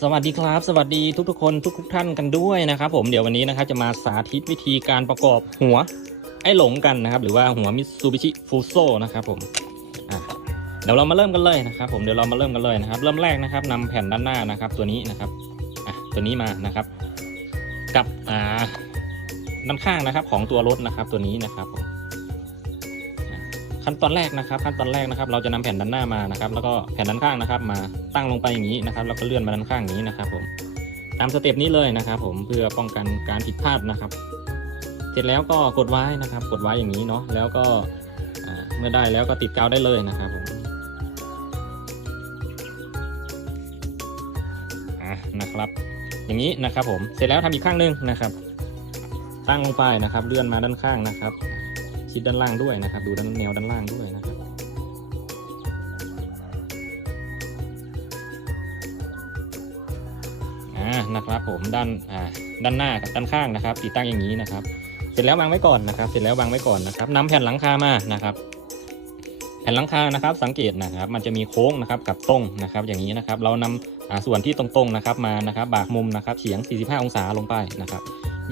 สวัสดีครับ สวัสดีทุกๆคนทุกๆท่านกันด้วยนะครับ ผมเดี๋ยววันนี้นะครับจะมาสาธิตวิธีการประกอบหัวไอ้หลงกันนะครับ หรือว่าหัวมิตซูบิชิฟูโซนะครับผมเดี๋ยวเรามาเริ่มกันเลยนะครับ ผมเดี๋ยวเรามาเริ่มกันเลยนะครับ เริ่มแรกนะครับนำแผ่นด้านหน้านะครับ ตัวนี้นะครับตัวนี้มานะครับ กับอ่าด้านข้างนะครับ ของตัวรถนะครับ ตัวนี้นะครับผม ขั้นตอนแรกนะครับ ขั้นตอนแรกนะครับ เราจะนำแผ่นด้านหน้ามานะครับ แล้วก็แผ่นด้านข้างนะครับ มาตั้งลงไปอย่างนี้นะครับ แล้วก็เลื่อนมาด้านข้างนี้นะครับผมตามสเต็ปนี้เลยนะครับ ผมเพื่อป้องกันการผิดพลาดนะครับ เสร็จแล้วก็กดไว้นะครับ กดไว้อย่างนี้เนาะแล้วก็เมื่อได้แล้วก็ติดกาวได้เลยนะครับผมอะนะครับ อย่างนี้นะครับผมเสร็จแล้วทำอีกข้างหนึงนะครับ ตั้งลงไปนะครับ เลื่อนมาด้านข้างนะครับ ชิดด้านล่างด้วยนะครับ ดูด้านแนวด้านล่างด้วยนะครับอ่านะครับผมด้านอ่าด้านหน้ากับด้านข้างนะครับ ติดตั้งอย่างนี้นะครับ เสร็จแล้ววางไว้ก่อนนะครับ เสร็จแล้ววางไว้ก่อนนะครับนำแผ่นหลังคามานะครับ แผ่นหลังคานะครับ สังเกตนะครับ มันจะมีโค้งนะครับกับตรงนะครับ อย่างนี้นะครับ เรานำอ่าส่วนที่ตรงๆนะครับมานะครับ บากมุมนะครับเฉียง 45 องศาลงไปนะครับ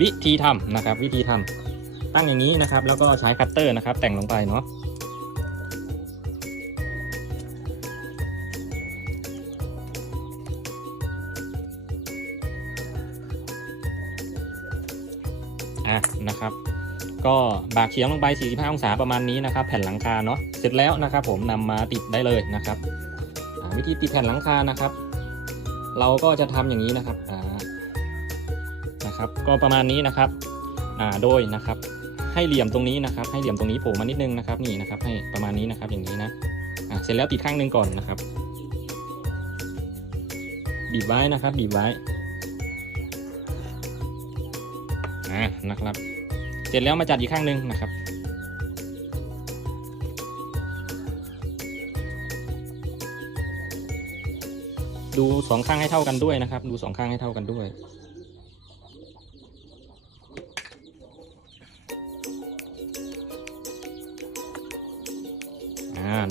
วิธีทำนะครับ วิธีทำ ตั้งอย่างนี้นะครับ แล้วก็ใช้คัตเตอร์นะครับ แต่งลงไปเนาะอะนะครับ ก็บากเฉียงลงไป 45 องศาประมาณนี้นะครับ แผ่นหลังคาเนาะเสร็จแล้วนะครับ ผมนำมาติดได้เลยนะครับวิธีติดแผ่นหลังคานะครับ เราก็จะทำอย่างนี้นะครับอ่านะครับ ก็ประมาณนี้นะครับอ่าโดยนะครับ ให้เหลี่ยมตรงนี้นะครับ ให้เหลี่ยมตรงนี้โผล่มานิดนึงนะครับ นี่นะครับ ให้ประมาณนี้นะครับ อย่างนี้นะอ่าเสร็จแล้วติดข้างหนึงก่อนนะครับ บีบไว้นะครับ บีบไว้อ่านะครับ เสร็จแล้วมาจัดอีกข้างหนึ่งนะครับดูสองข้างให้เท่ากันด้วยนะครับ ดูสองข้างให้เท่ากันด้วย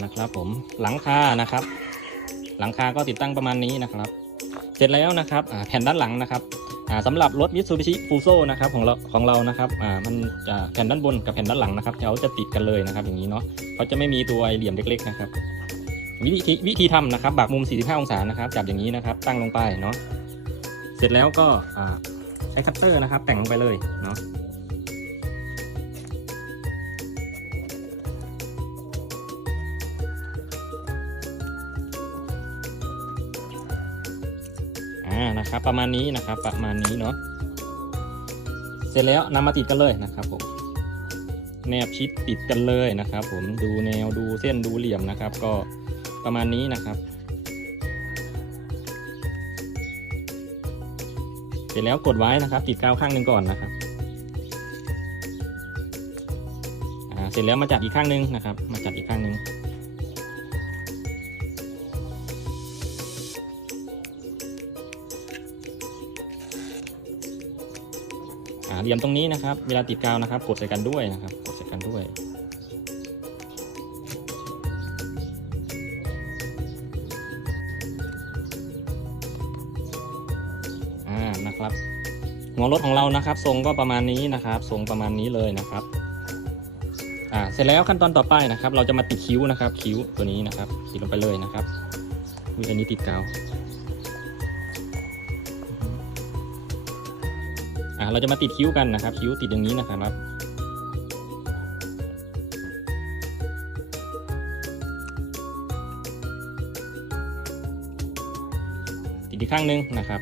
นะครับ ผมหลังคานะครับ หลังคาก็ติดตั้งประมาณนี้นะครับ เสร็จแล้วนะครับแผ่นด้านหลังนะครับอ่าสำหรับรถ Mitsubishi Fuso นะครับของเราของเรานะครับมันจะแผ่นด้านบนกับแผ่นด้านหลังนะครับเขาจะติดกันเลยนะครับอย่างนี้เนาะเขาจะไม่มีตัวไอเหลี่ยมเล็ก ๆ นะครับ วิธีวิธีทำนะครับบากมุม 45 องศานะครับจับอย่างนี้นะครับ ตั้งลงไปเนาะเสร็จแล้วก็ใช้คัตเตอร์นะครับ แต่งลงไปเลยเนาะ นะครับ ประมาณนี้นะครับ ประมาณนี้เนาะเสร็จแล้วนำมาติดกันเลยนะครับผมแนบชิดติดกันเลยนะครับ ผมดูแนวดูเส้นดูเหลี่ยมนะครับ ก็ประมาณนี้นะครับ เสร็จแล้วกดไว้นะครับ ติดกาวข้างหนึ่งก่อนนะครับเสร็จแล้วมาจัดอีกข้างหนึ่งนะครับ มาจัดอีกข้างหนึ่ง เหลี่ยมตรงนี้นะครับ เวลาติดกาวนะครับ กดใส่กันด้วยนะครับ กดใส่กันด้วยอ่านะครับหัวรถของเรานะครับ ทรงก็ประมาณนี้นะครับ ทรงประมาณนี้เลยนะครับอ่าเสร็จแล้วขั้นตอนต่อไปนะครับ เราจะมาติดคิ้วนะครับ คิ้วตัวนี้นะครับติดลงไปเลยนะครับวิอันนี้ติดกาว อ่าเราจะมาติดคิ้วกันนะครับ คิ้วติดอย่างนี้นะครับ ติดอีกข้างหนึงนะครับ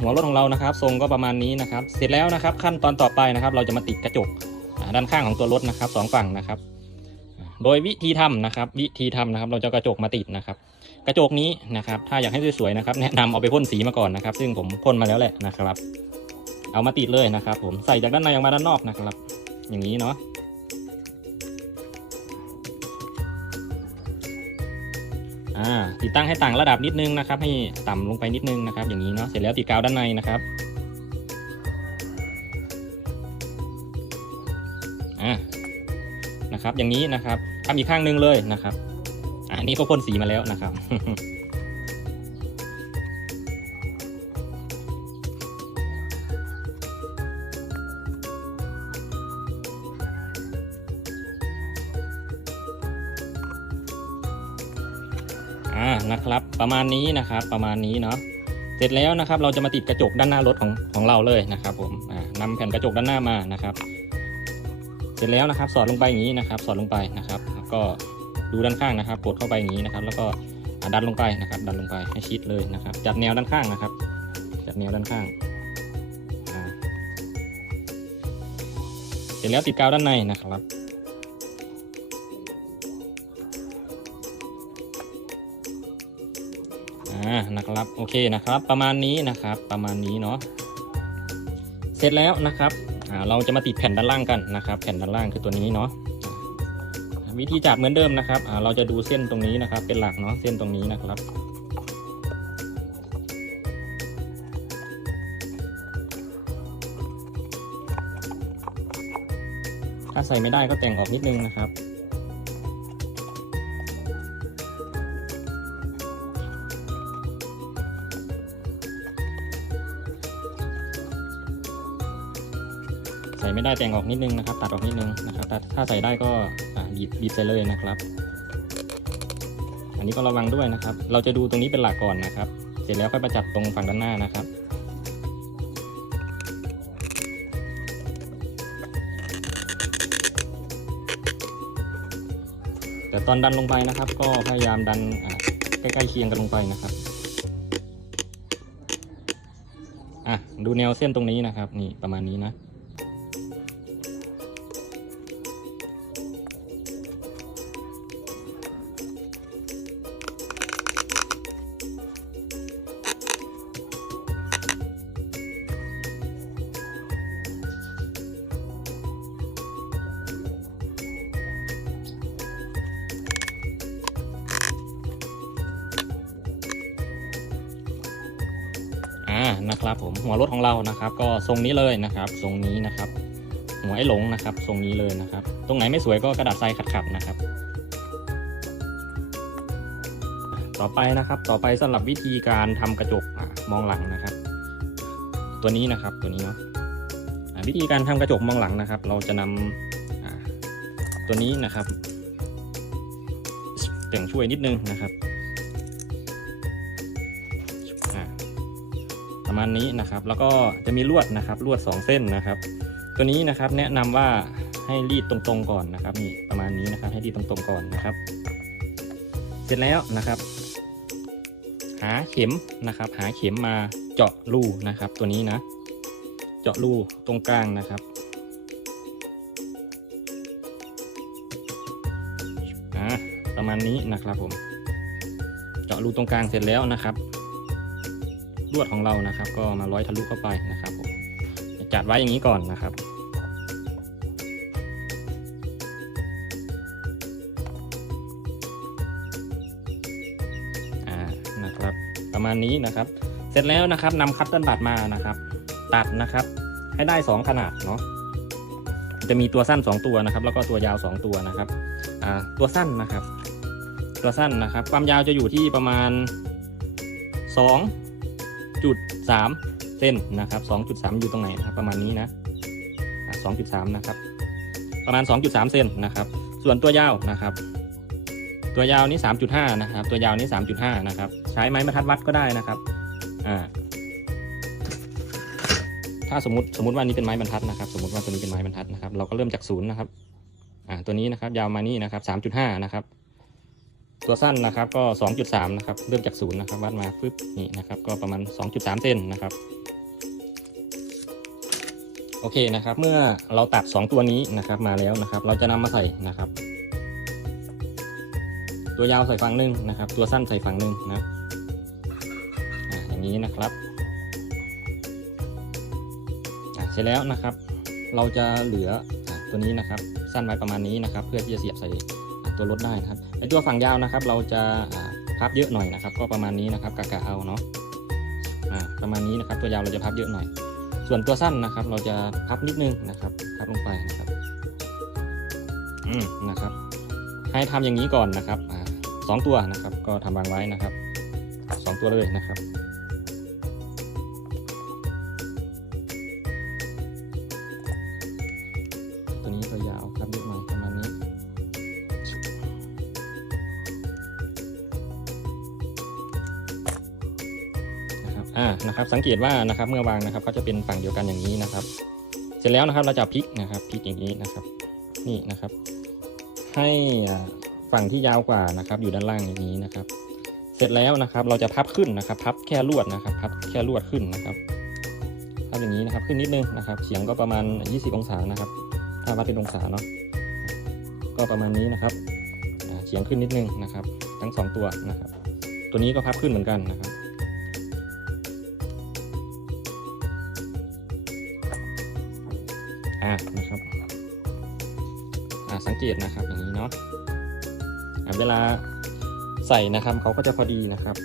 หัวรถของเรานะครับ ทรงก็ประมาณนี้นะครับ เสร็จแล้วนะครับ ขั้นตอนต่อไปนะครับ เราจะมาติดกระจกด้านข้างของตัวรถนะครับสองฝั่งนะครับ โดยวิธีทำนะครับ วิธีทำนะครับ เราจะกระจกมาติดนะครับ กระจกนี้นะครับ ถ้าอยากให้สวยๆนะครับ แนะนำเอาไปพ่นสีมาก่อนนะครับ ซึ่งผมพ่นมาแล้วแหละนะครับ เอามาติดเลยนะครับ ผมใส่จากด้านในออกมาด้านนอกนะครับ อย่างนี้เนาะ อ่าติดตั้งให้ต่างระดับนิดนึงนะครับ ให้ต่ำลงไปนิดนึงนะครับ อย่างนี้เนาะเสร็จแล้วติดกาวด้านในนะครับอ่านะครับ อย่างนี้นะครับทำอีกข้างหนึงเลยนะครับอ่านี่ก็พ่นสีมาแล้วนะครับ อ่านะครับ ประมาณนี้นะครับประมาณนี้เนาะเสร็จแล้วนะครับ เราจะมาติดกระจกด้านหน้ารถของของเราเลยนะครับ ผมอ่านำแผ่นกระจกด้านหน้ามานะครับ เสร็จแล้วนะครับ สอดลงไปอย่างนี้นะครับ สอดลงไปนะครับแล้วก็ดูด้านข้างนะครับกดเข้าไปอย่างนี้นะครับ แล้วก็ดันลงไปนะครับ ดันลงไปให้ชิดเลยนะครับ จัดแนวด้านข้างนะครับ จัดแนวด้านข้างอ่าเสร็จแล้วติดกาวด้านในนะครับ นะครับโอเคนะครับ ประมาณนี้นะครับประมาณนี้เนาะเสร็จแล้วนะครับอ่าเราจะมาติดแผ่นด้านล่างกันนะครับ แผ่นด้านล่างคือตัวนี้เนาะวิธีจับเหมือนเดิมนะครับอ่าเราจะดูเส้นตรงนี้นะครับ เป็นหลักเนาะเส้นตรงนี้นะครับถ้าใส่ไม่ได้ก็แต่งออกนิดนึงนะครับ ใส่ไม่ได้แต่งออกนิดนึงนะครับ ตัดออกนิดนึงนะครับแต่ถ้าใส่ได้ก็บีบบีบใส่เลยนะครับ อันนี้ก็ระวังด้วยนะครับ เราจะดูตรงนี้เป็นหลักก่อนนะครับ เสร็จแล้วค่อยมาจับตรงฝั่งด้านหน้านะครับแต่ตอนดันลงไปนะครับ ก็พยายามดันใกล้ๆเคียงกันลงไปนะครับอะดูแนวเส้นตรงนี้นะครับ นี่ประมาณนี้นะ นะครับผมหัวรถของเรานะครับ ก็ทรงนี้เลยนะครับ ทรงนี้นะครับ หัวไอ้หลงนะครับ ทรงนี้เลยนะครับ ตรงไหนไม่สวยก็กระดาษทรายขัดๆนะครับ ต่อไปนะครับ ต่อไปสำหรับวิธีการทำกระจกมองหลังนะครับ ตัวนี้นะครับตัวนี้เนาะวิธีการทำกระจกมองหลังนะครับ เราจะนำอ่าตัวนี้นะครับแต่งช่วยนิดนึงนะครับ มาณนี้นะครับ แล้วก็จะมีลวดนะครับลวด 2 เส้นนะครับ ตัวนี้นะครับแนะนำว่าให้รีดตรงๆก่อนนะครับนี่ประมาณนี้นะครับ ให้รีดตรงๆก่อนนะครับ เสร็จแล้วนะครับ หาเข็มนะครับ หาเข็มมาเจาะรูนะครับ ตัวนี้นะ เจาะรูตรงกลางนะครับอ่าประมาณนี้นะครับผม เจาะรูตรงกลางเสร็จแล้วนะครับ ลวดของเรานะครับ ก็มาร้อยทะลุเข้าไปนะครับผมจัดไว้อย่างนี้ก่อนนะครับอ่านะครับ ประมาณนี้นะครับ เสร็จแล้วนะครับนำคัตเติ้ลบัตมานะครับ ตัดนะครับ ให้ได้ 2 ขนาดเนาะจะมีตัวสั้น 2 ตัวนะครับ แล้วก็ตัวยาว 2 ตัวนะครับอ่าตัวสั้นนะครับ ตัวสั้นนะครับ ความยาวจะอยู่ที่ประมาณ 2 จุดสามเส้นนะครับสองจุดสามอยู่ตรงไหนนะครับประมาณนี้นะสองจุดสามนะครับ ประมาณสองจุดสามเซนนะครับ ส่วนตัวยาวนะครับ ตัวยาวนี้สามจุดห้านะครับ ตัวยาวนี้สามจุดห้านะครับ ใช้ไม้บรรทัดวัดก็ได้นะครับ อ่า ถ้าสมมติสมมติว่านี้เป็นไม้บรรทัดนะครับ สมมติว่าตัวนี้เป็นไม้บรรทัดนะครับ เราก็เริ่มจากศูนย์นะครับ อ่า ตัวนี้นะครับ ยาวมานี่นะครับสามจุดห้านะครับ ตัวสั้นนะครับก็ 2.3 นะครับ เริ่มจากศูนย์นะครับวัดมาปึ๊บนี่นะครับ ก็ประมาณ 2.3 เซนนะครับ โอเคนะครับ เมื่อเราตัด 2 ตัวนี้นะครับมาแล้วนะครับ เราจะนำมาใส่นะครับ ตัวยาวใส่ฝั่งหนึ่งนะครับ ตัวสั้นใส่ฝั่งหนึ่งนะอย่างนี้นะครับเสร็จแล้วนะครับ เราจะเหลือตัวนี้นะครับ สั้นไว้ประมาณนี้นะครับ เพื่อที่จะเสียบใส่ ตัวรถได้นะครับในตัวฝั่งยาวนะครับ เราจะพับเยอะหน่อยนะครับ ก็ประมาณนี้นะครับกะกะเอาเนาะประมาณนี้นะครับ ตัวยาวเราจะพับเยอะหน่อย ส่วนตัวสั้นนะครับ เราจะพับนิดนึงนะครับพับลงไปนะครับอืมนะครับ ให้ทำอย่างนี้ก่อนนะครับสองตัวนะครับ ก็ทำวางไว้นะครับสองตัวเลยนะครับ อ่านะครับ สังเกตว่านะครับเมื่อวางนะครับก็จะเป็นฝั่งเดียวกันอย่างนี้นะครับ เสร็จแล้วนะครับเราจะพลิกนะครับพลิกอย่างนี้นะครับ นี่นะครับ ให้ฝั่งที่ยาวกว่านะครับ อยู่ด้านล่างอย่างนี้นะครับ เสร็จแล้วนะครับ เราจะพับขึ้นนะครับ พับแค่ลวดนะครับ พับแค่ลวดขึ้นนะครับพับอย่างนี้นะครับ ขึ้นนิดนึงนะครับเฉียงก็ประมาณ 20 องศานะครับ ถ้าวัดเป็นองศาเนาะก็ประมาณนี้นะครับเฉียงขึ้นนิดนึงนะครับ ทั้งสองตัวนะครับ ตัวนี้ก็พับขึ้นเหมือนกันนะครับ อ่านะครับอ่าสังเกตนะครับอย่างนี้เนาะอ่าเวลาใส่นะครับเขาก็จะพอดีนะครับ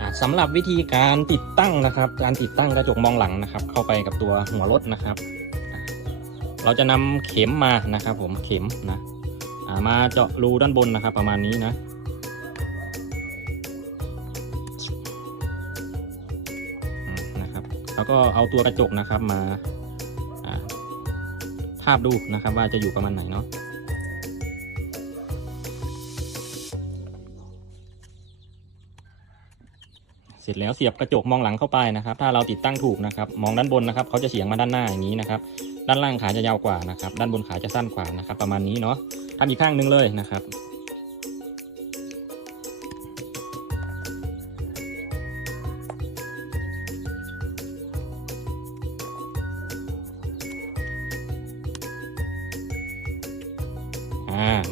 อ่าสำหรับวิธีการติดตั้งนะครับ การติดตั้งกระจกมองหลังนะครับ เข้าไปกับตัวหัวรถนะครับ เราจะนำเข็มมานะครับ ผมเข็มนะอ่ามาเจาะรูด้านบนนะครับ ประมาณนี้นะอืมนะครับ แล้วก็เอาตัวกระจกนะครับมาาบดูนะครับ ว่าจะอยู่ประมาณไหนเนาะเสร็จแล้วเสียบกระจกมองหลังเข้าไปนะครับ ถ้าเราติดตั้งถูกนะครับ มองด้านบนนะครับเขาจะเฉียงมาด้านหน้าอย่างนี้นะครับ ด้านล่างขาจะยาวกว่านะครับ ด้านบนขาจะสั้นกว่านะครับ ประมาณนี้เนาะทำอีกข้างหนึงเลยนะครับ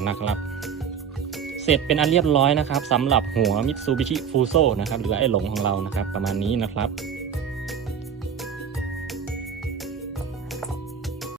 นะครับ เสร็จเป็นอันเรียบร้อยนะครับสำหรับหัว Mitsubishi Fuso นะครับหรือไอหลงของเรานะครับ ประมาณนี้นะครับ